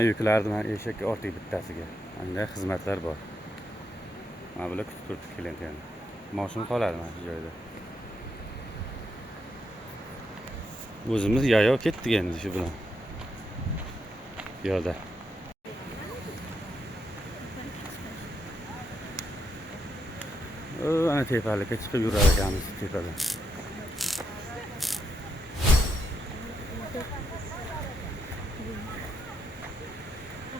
Mana yuklarni mana eshakka ortib bittasiga. Bunday xizmatlar bor. Mana bular kutib turibdi klientlarni. Mashina qoladi mana shu joyda. O'zimiz yayov ketdik endi shu bilan. Yo'lda. Ana tepalikka chiqib yurar ekanmiz tepadan.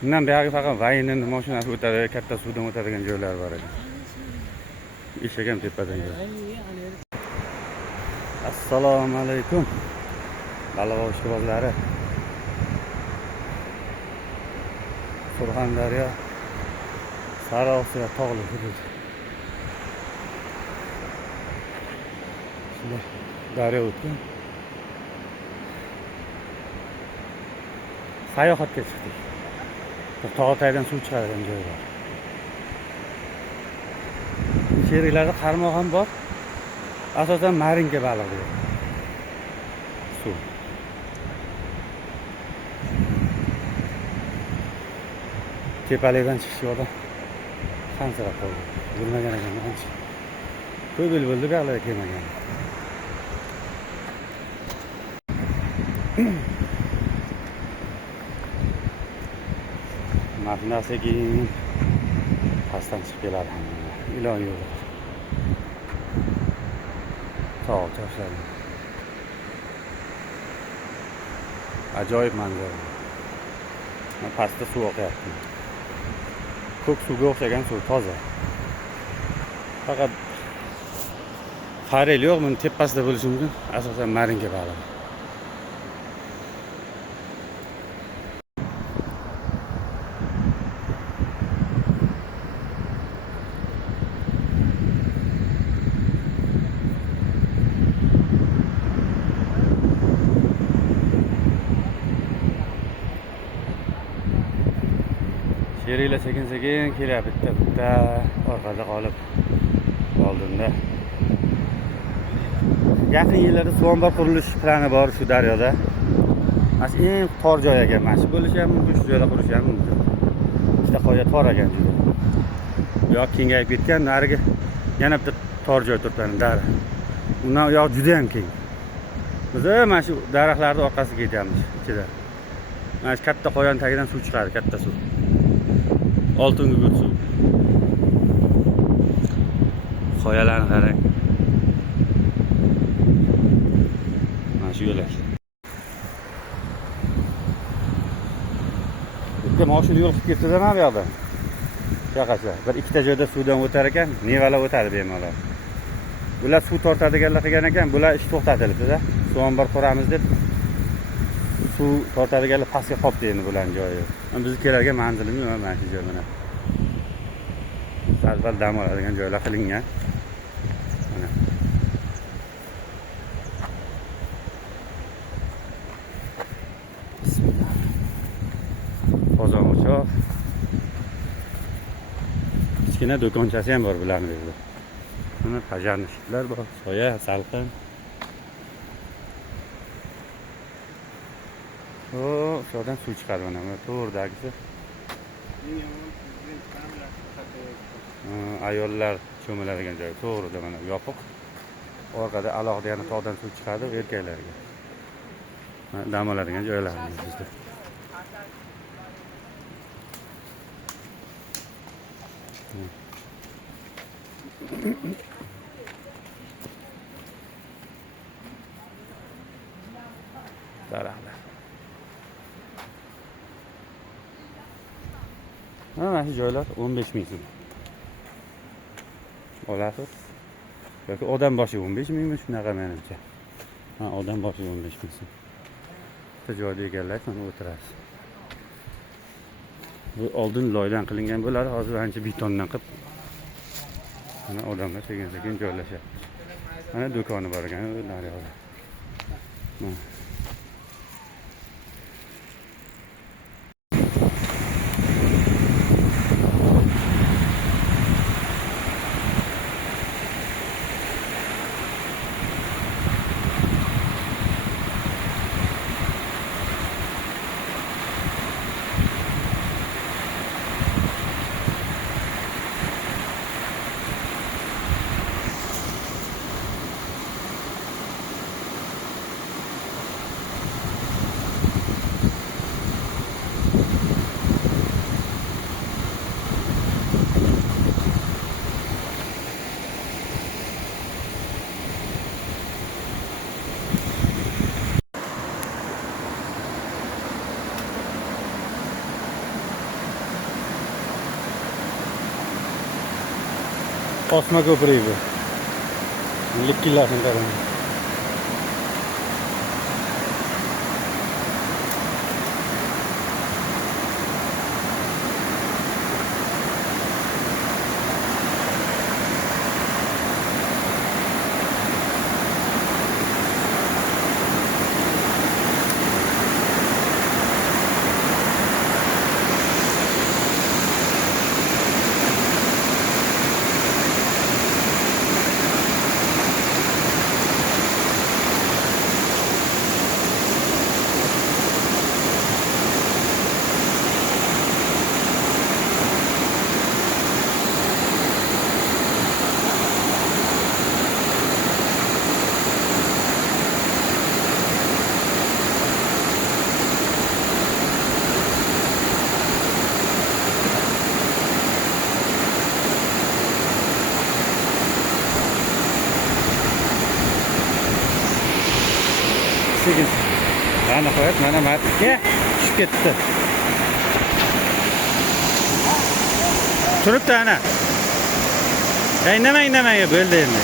Bundan buyog'i faqat vayinning mashinasi o'tadi, katta suvdan o'tadigan joylar bor ekan. Eshak ham tepadan yuradi. Assalomu alaykum. Baliq ishqibozlari. Surxondaryo Sariosiyo tog'li hudud. Shunda daryo o'tgan. Sayohatga chiqdik. Tog'otaydan suv chiqadigan joy bor. Sheriklarda qarmoq ham bor. Asosan marinka baliq deydi. Suv. Tepalikdan chiqish yo'lda qansirab qoldi. Bilmagan ekan ancha. Ko'p yil bo'ldi bu yoqlarga kelmagan. Mashinasi keyin pastdan chiqib keladi. Ilon yo'q. Tog' tashladi. Ajoyib manzara. Pastda suv oqyapti. Ko'k suvga o'xshagan suv toza. Faqat farel yo'q, buni tepasida bo'lishi mumkin. Asosan marinka baliq. Sheriklar sekin-sekin kelyapti, bitta orqada qolib oldinda. Yaqin yillarda suv ombor qurilish plani bor shu daryoda. Mana eng tor joy ekan, mana shu bo'lishi ham mumkin, shu joyda qurish ham mumkin. Ikkita qoya tor ekan juda. Yo'q, kengayib ketgan, nariga yana bitta tor joy turibdi, dara. Undan yo'q juda ham keng. Biz mana shu daraxtlarning orqasiga ketyapmiz ichida. Mana shu katta qoyaning tagidan suv chiqadi, katta suv. Oltin gugurt suv. Qoyalarni qarang. Mana shu yo'lak. Bitta mashina yo'l qilib ketdi-da mana bu yoqdan. Yoqacha. Bir ikkita joyda suvdan o'tar ekan, nevalar o'tadi bemalol. Bular suv tortadiganlar qilgan ekan, bular ish to'xtatilibdi-da. Suv ombor quramiz deb suv tortadiganlar pastga qolibdi endi bularning joyi. Biz kelargan manzilimiz mana shu joy mana. Sal dam oladigan joylar qilingan. Mana. Bismillah. Qozon o'choq. Kichkina do'konchasi ham bor bularning o'zida. Mana pajarnishlar bor, soya, salqin. Shodan suv chiqadi mana to'g'ridagisi. Ayollar cho'miladigan joy to'g'rida mana yopiq. Orqada alohida yana tog'dan suv chiqadi erkaklarga. Dam oladigan joylarimiz bizda. Daraxtlar. Mana shu joylar 15 ming so'm. Olasiz. Yoki odam boshi 15 mingmi shunaqa menimcha. Ha, odam boshi 15 ming so'm. Bitta joyda egallaysiz, o'tirasiz. Bu oldin loydan qilingan bo'ladi, hozir ancha betondan qilib. Mana odamlar sekin-sekin joylashyapti. Mana do'koni bor ekan, daryoda. Mana Osma ko'prik bu. Likkillasini qarang. Sekin. Ana qo'yat, mana martga tushib ketdi. Turibdi ana. Indamay bo'ldi endi.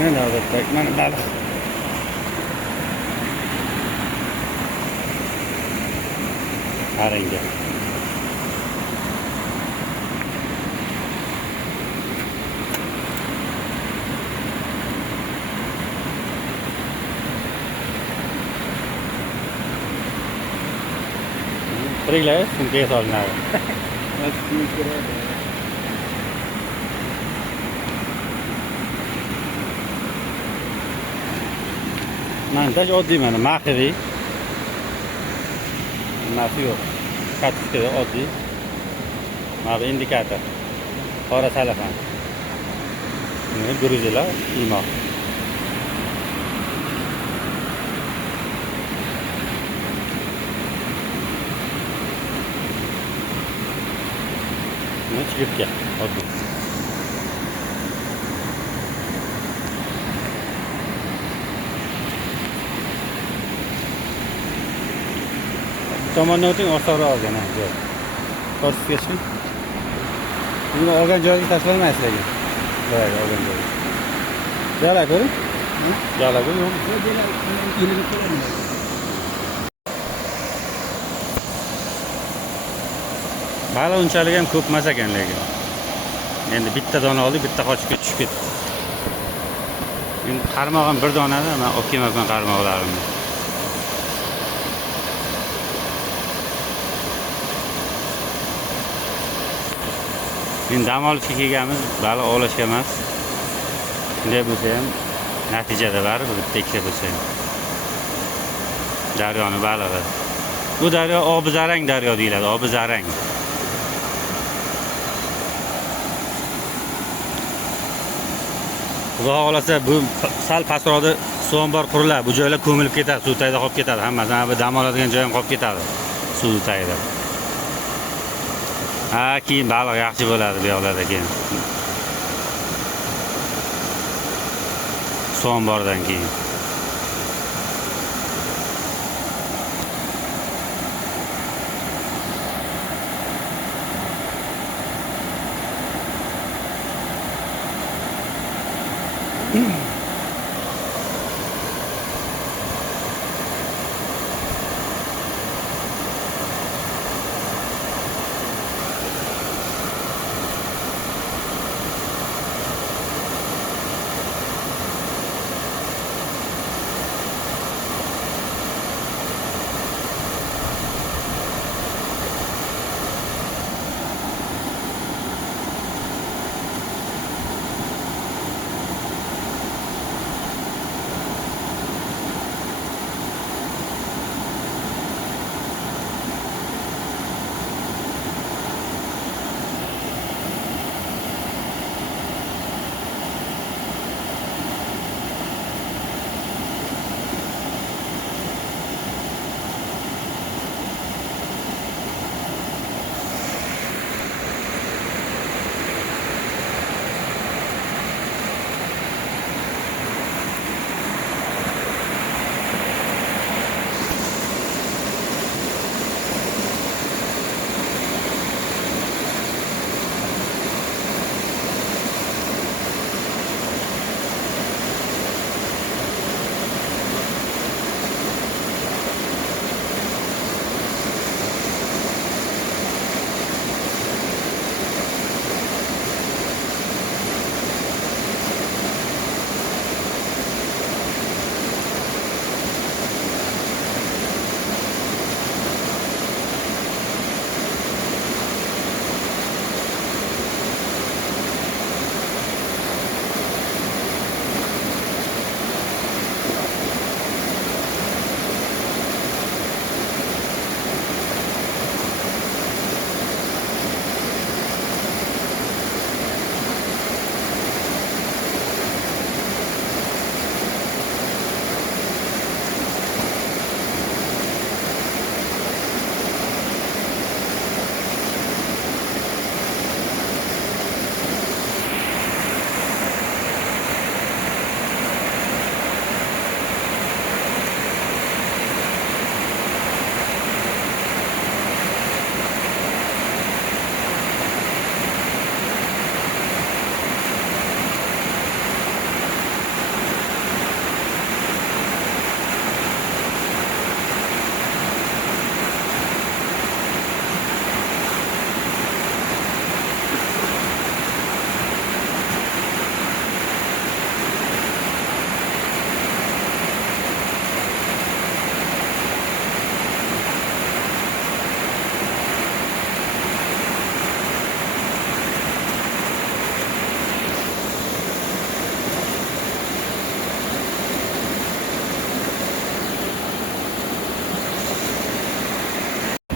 Ne olacak? Mana baliq. Narenga. Tiriklar sumkaga solinadi. Montaj oddiy mana maxfiy. Nimasi yo'q. Katiska oddiy. Mana indikator. Qora salafan. Buni gruzilar iymoq. Buni chigirtka oddiy. Tomondan o'ting, osonroq olgan ha. Yo'q. Toshga chiqing. Buni olgan joyga tashlamaysiz lekin. Joyga olgan joyga. Jalab ko'ring. Jalab yo'q. Bali unchalik ham ko'p emas ekan lekin. Endi bitta dona oldik, bitta qochibga tushib ketdi. Endi qarmog'im bir donada, men olib kelmayman qarmoqlarimni. Men dam olishga kelganmiz, baliq ovlashga emas. Shunday bo'lsa ham natijada baribir bitta ikkita bo'lsa ham. Daryoni balig'i. Bu daryo Obizarang daryo deyiladi, Obizarang. Xudo xolasa bu sal pastroqda suv ombor quriladi. Bu joylar ko'milib ketadi, suv tagida qolib ketadi. Hammasidan bu dam oladigan joy ham qolib ketadi. Suv tagida. Ha, keyin baliq yaxshi bo'ladi bu yoqlarda keyin. Suv ombordan keyin.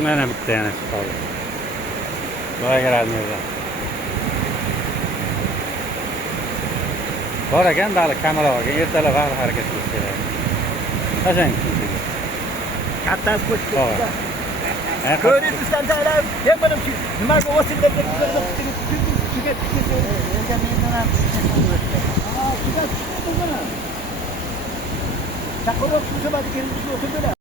Mana bitta yana qoldi. Boyaga razmerda. Bor ekan baliq kamera olgan, ertalab vaqt harakat qilish kerak. Qachon tushdi? Kattasi qo'shib ketdi. Ha, Ko'ringizdan taraf, men mana shu nimaga o'sinlarga tugatib endi mendan ham tushdi. Ha, tugatib mana. Chaqaloq tushmadi, kelib o'tirdilar.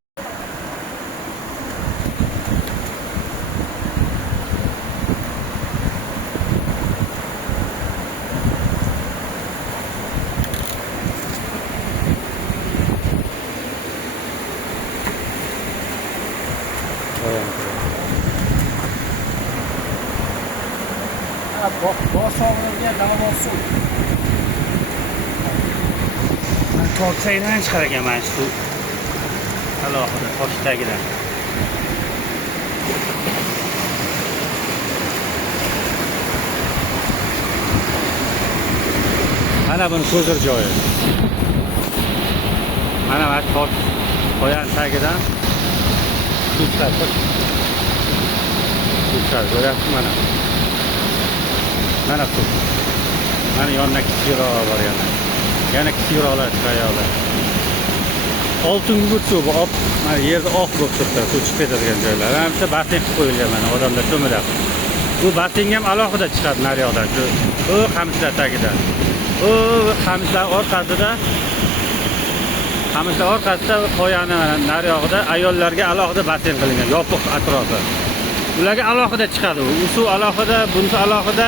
Boshog'imga nima bo'lsin? Tortaydan chiqar ekan mana shu. Alohida toshdagidan. Mana buni ko'zir joyi. Mana tosh qo'yan tagidan chiqadi. Chiqadi, ko'ryapsiz mana. Mana suv. Mana yonida kichikroq bor yana. Yana kichikroqlar chiqayoqlar. Oltin gugurt suv bu mana yerda oq bo'lib turibdi, suv chiqib ketadigan joylar. Mana bitta basseyn qilib qo'yilgan mana odamlar cho'miladi. Bu basseynga ham alohida chiqadi naryoqdan shu. O qamishlar tagidan. O qamishlar orqasida qo'yani mana naryog'ida ayollarga alohida basseyn qilingan, yopiq atrofi. Ularga alohida chiqadi u. U suv alohida, bunisi alohida.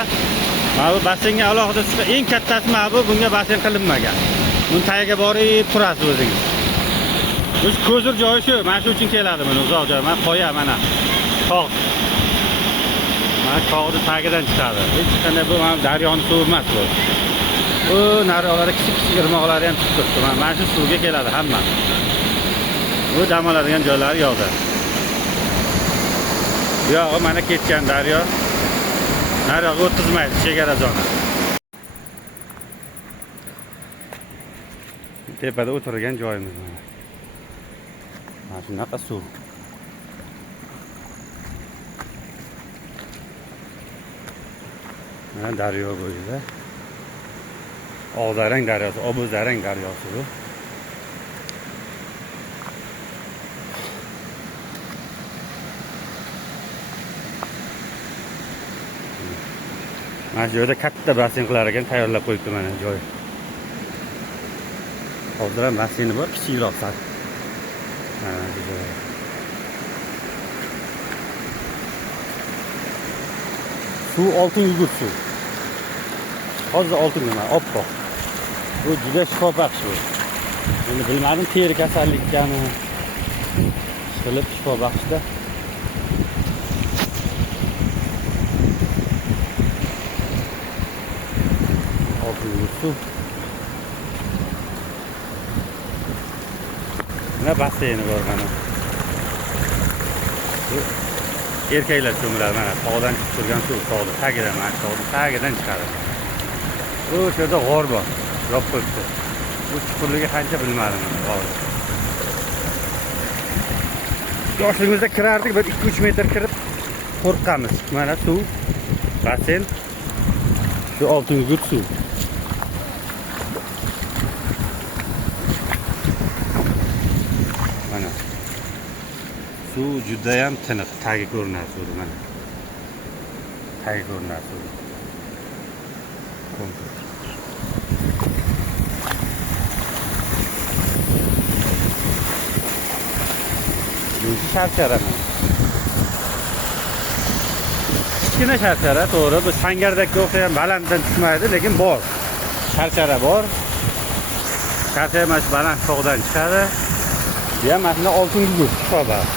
Mana bu basseynga alohida chiqadi. Eng kattasi mana bu, bunga basseyn qilinmagan. Buni tagiga borib turasiz o'zingiz. Biz ko'zir joyi shu, mana shu uchun keladi mana uzoq joy. Mana qo'ya mana tog'. Mana tog'ning tagidan chiqadi. Hech qanday bu mana daryoning suvi emas bu. Bu naryoqlarda kichik irmoqlar ham chiqib turibdi. Mana shu suvga keladi hamma. Bu dam oladigan joylar yo'qda. Yo'q, mana ketgan daryo. Naryoqqa o'tkazmaydi, chegara zona. Tepada o'tirgan joyimiz mana. Mana shunaqa suv. Mana daryo bo'yida. Oqdarang daryosi, Obuzarang daryosi bu. Mana shu yerda katta basseyn qilar ekan, tayyorlab qo'yibdi mana joy. Hozir ham basseyni bor, kichikroq sal. Mana shu joy. Suv oltin yugurt suv. Hozir oltin nima, oppoq. Bu juda shifobaxsh bu. Endi bilmadim teri kasallikami. Qilib shifobaxshda. Suv. Mana basseyni bor mana. Erkaklar cho'miladi mana tog'dan chiqib turgan suv tog'ning tagidan, mana tog'ning tagidan chiqadi. Bu yerda g'or bor, yopib qo'yibdi. Bu chuqurligi qancha bilmadim g'or. Yoshligimizda kirardik, bir 2-3 metr kirib qo'rqqanmiz. Mana suv, basseyn. Shu oltin yugurt suv. Mana. Suv juda ham tiniq, tagi ko'rinadi suv mana. Tagi ko'rinadi suv. Bunisi sharchara mana. Kichkina sharchara, to'g'ri, bu sangardakka o'xshagan balanddan tushmaydi, lekin bor. Sharchara bor. Sharchara mana shu baland tog'dan chiqadi. Bu ham aslida oltin gugurt hisobat.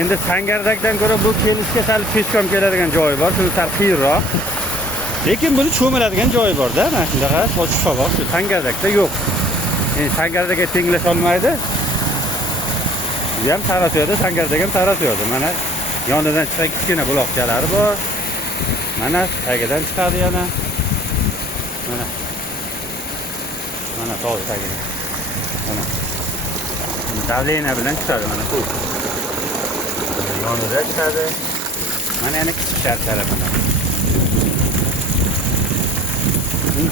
Endi sangardakdan ko'ra bu kelishga sal peshkom keladigan joyi bor, shuni sal qiyinroq. Lekin buni cho'miladigan joyi bor-da, mana shunaqa toshfaboq, shu sangardakda yo'q. Endi sangardakka tenglash olmaydi. Bu ham taratiydi, sangardak ham taratiydi. Mana yonidan chiqqan kichkina buloqchalari bor. Mana tagidan chiqadi yana. Mana. Mana tog' tagidan. Mana. Davleniya bilan chiqadi mana suv. yonida chiqadi. Mana yana kichik shar tarafidan.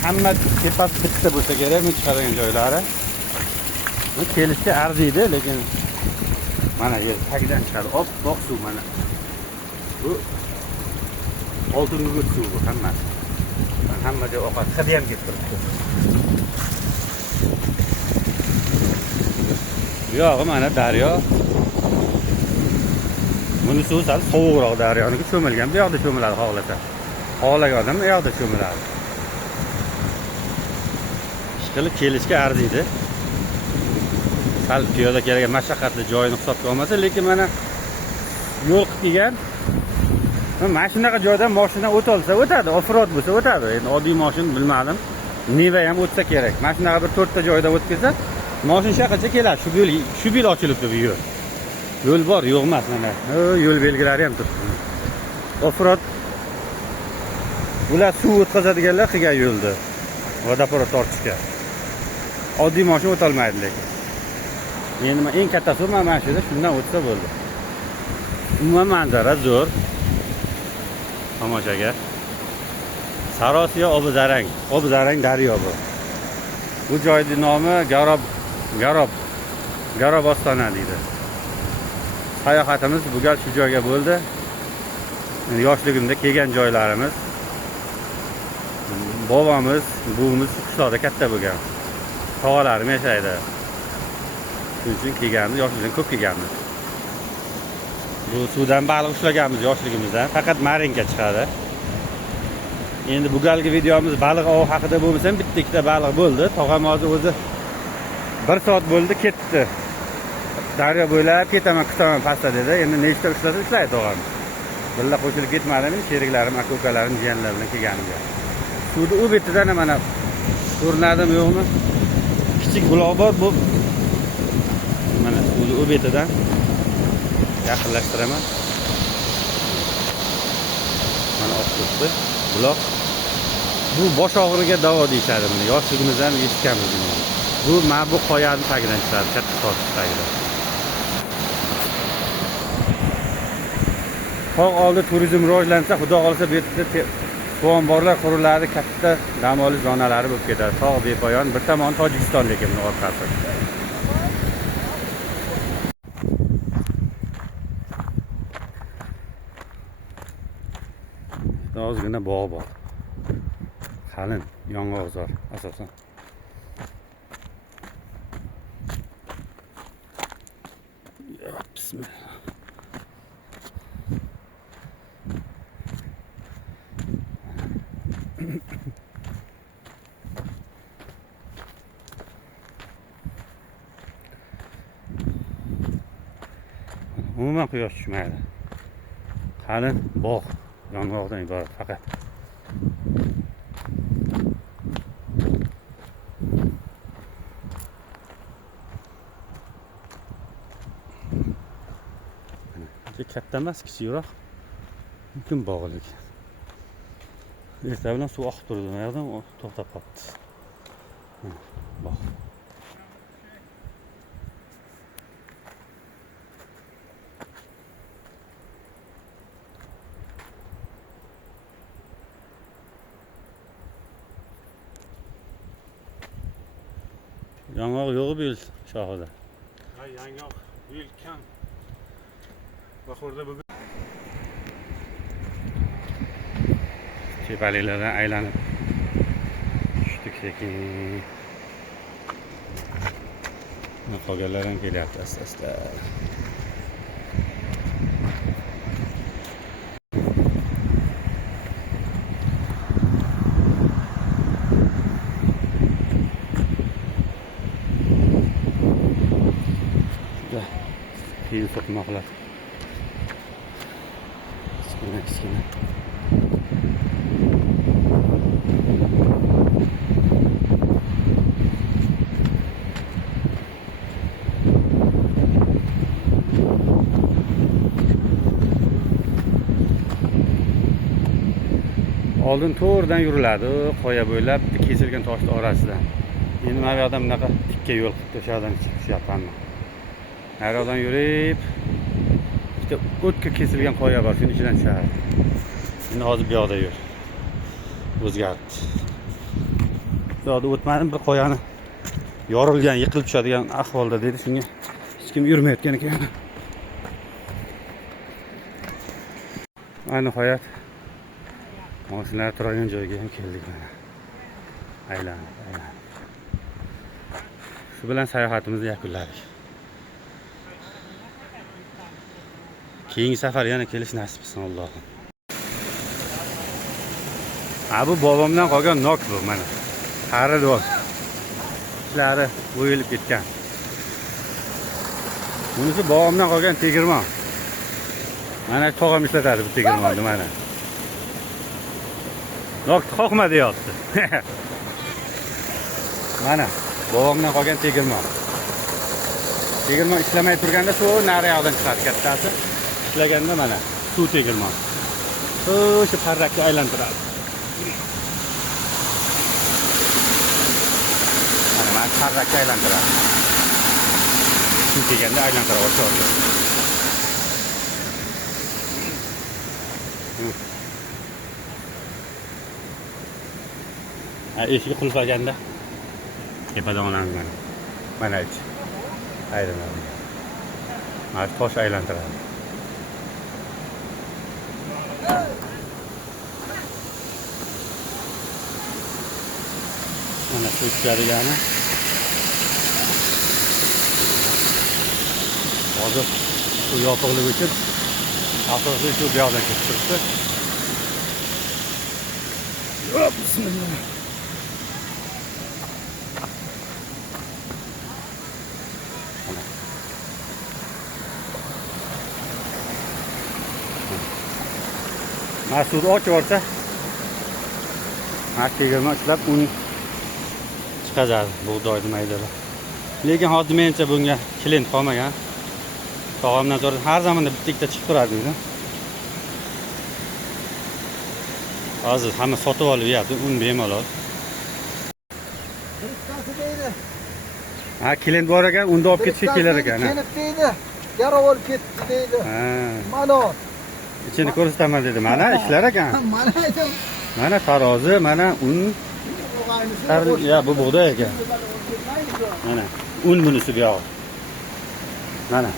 Hamma tepasi bitta bo'lsa kerak, men chiqargan joylari. Bu kelishga arziydi, lekin mana yer tagidan chiqadi. Oppoq suv mana. Bu oltin gugurt suvi bu hammasi. Hamma joy oqadi, hidi ham ketib turibdi. Bu yog'i mana daryo. Buni suvi sal sovuqroq daryoniki cho'milgan. Bu yoqda cho'miladi xohlasa. Xohlagan odam bu yoqda cho'miladi. Ishqilib kelishga arziydi. Sal piyoda kelgan mashaqqatli joyini hisobga olmasa, lekin mana yo'l qilib kelgan. Mana shunaqa joydan mashina o'tolsa o'tadi, off-road bo'lsa o'tadi. Endi oddiy mashina bilmadim. Neva ham o'tsa kerak. Mana shunaqa bir 4 ta joyda o'tib kelsa, mashina shaqacha keladi. Shu yo'l ochilibdi bu yo'l. Yo'l bor, yo'q emas mana. Yo'l belgilari ham turibdi. Off-road ular suv o'tkazadiganlar qilgan yo'ldi. Vodoprovod tortishga. Oddiy mashina o'ta olmaydi lekin. Endi men eng kattasi mana shuda shundan o'tsa bo'ldi. Umuman manzara zo'r. Tomoshaga. Sarosiyo Obzarang daryo bu. Bu joyning nomi Garob ostona deydi. Sayohatimiz bu gal shu joyga bo'ldi. Yoshligimda kelgan joylarimiz. Bobomiz, buvimiz qishloqda katta bo'lgan. Tog'alarim yashaydi. Shuning uchun kelganmiz, yoshligimizdan ko'p kelganmiz. Bu suvdan baliq ushlaganmiz yoshligimizdan. Faqat marinka chiqadi. Endi bu galgi videomiz baliq ov haqida bo'lmasa ham bitta ikkita baliq bo'ldi. Tog'am hozir o'zi 1 soat bo'ldi, ketdi. Daryo bo'ylab ketaman, kutaman pastda dedi. Endi nechta ushlasa ushlaydi tog'am. Billa qo'shilib ketmadim, sheriklarim, aka-ukalarim, jiyanlar bilan kelganimga. Suvni u betidan mana ko'rinadim yo'qmi? Kichik buloq bor bu. Mana suvni u betidan yaqinlashtiraman. Mana oqib turibdi buloq. Bu bosh og'riga davo deyishadi buni. Yoshligimizdan eshitganmiz buni. Bu mana bu qoyaning tagidan chiqadi, katta tortish tagidan. Tog' oldi turizm rivojlansa, xudo xolisa bu yerda suv omborlar quriladi, katta dam olish zonalari bo'lib ketadi. Tog' bepoyon, bir tomon Tojikiston lekin buni orqasi. Ozgina bog' bor. Qalin, yong'oqzor asosan. Bismillah. Umuman quyosh tushmaydi. Qalin bog', yong'oqdan iborat faqat. Katta emas, kichikroq. Mumkin bog'lik. Erta bilan suv oqib turdi, mana yerdan to'xtab qolibdi. Bog'. Yong'oq yo'q bu yil shoxida. Ha, yong'oq bu yil kam. Bahorda bugun Tepaliklardan aylanib tushdik sekin. Qolganlar ham kelyapti asta-asta. Keyin so'qmoqlar. Kichkina. Oldin to'g'ridan yuriladi, qoya bo'ylab kesilgan toshlar orasidan. Endi mana bu yoqdan bunaqa tikka yo'l qilibdi, o'sha yoqdan chiqib tushyapman. Nariyoqdan yurib, bitta o'tga kesilgan qoya bor, shuning ichidan chiqadi. Endi hozir bu yoqda yur. O'zgardi. Bu yoqda o'tmadim, bir qoyani yorilgan, yiqilib tushadigan ahvolda dedi. Shunga hech kim yurmayotgan ekan. Ayni hayot mashinalar turgan joyga ham keldik mana. Aylanib. Shu bilan sayohatimizni yakunladik. Keyingi safar yana kelish nasib etsin Allohim. Bu bobomdan qolgan nok bu mana. Xaridor. Ishlari bo'yilib ketgan. Bunisi bobomdan qolgan tegirmon. Mana tog'am ishlatadi bu tegirmonni mana. Nok qoqma deyapti. Mana bobomdan qolgan tegirmon. Tegirmon ishlamay turganda shu nari yoqdan chiqadi kattasi. Ishlaganda mana suv tegirmon. O'sha parrakka aylantiradi. Mana parrakka aylantiradi. Suv teganda aylantirib o'tadi. Eshigi qulflaganda tepadan olamiz mana. Mana ichi. Aylanadi. Mana tosh aylantiradi. Mana shu ishladigani. Hozir shu yopiqlik uchun asosiy shu buyoqdan ketib turibdi. Bismillah. Mas'ud ochib olsa, tegirmon ishlab uni chiqazadi, bug'doyni maydalab. Lekin hozir menimcha bunga klient qolmagan. Tog'amdan so'radi, har zamonda bitta chiqib turadi dedi. Hozir hamma sotib olib yeyapti, un bemalol. Klient bor ekan, unda olib ketishga kelar ekan. Kelib deydi, yarab olib ketdi deydi. Mana ichini ko'rsataman dedi. Mana ishlar ekan. mana aytam. Mana tarozi, mana un. Ya bu bug'doy ekan. Mana un bunisi bu yoq. Mana.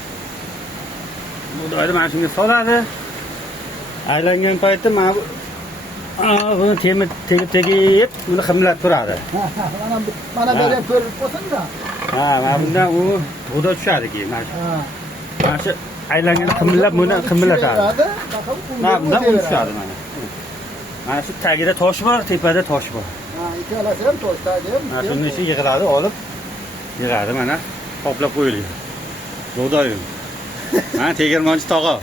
Bug'doyni mana shunga soladi. Aylangan payti mana buni tegib uni ximlab turadi. Mana berib ko'rib qo'ysin-da. Mana bundan u bug'doy tushadi keyin. Mana shu aylangan ximlab buni ximlatadi. Mana bundan un tushadi mana. Mana shu tagida tosh bor, tepada tosh bor. Ikkalasi ham tosh tagi. Mana shuni ichi yig'iladi, olib yig'adi mana qoplab qo'yilgan. Bug'doy. Mana tegirmonchi tog'a.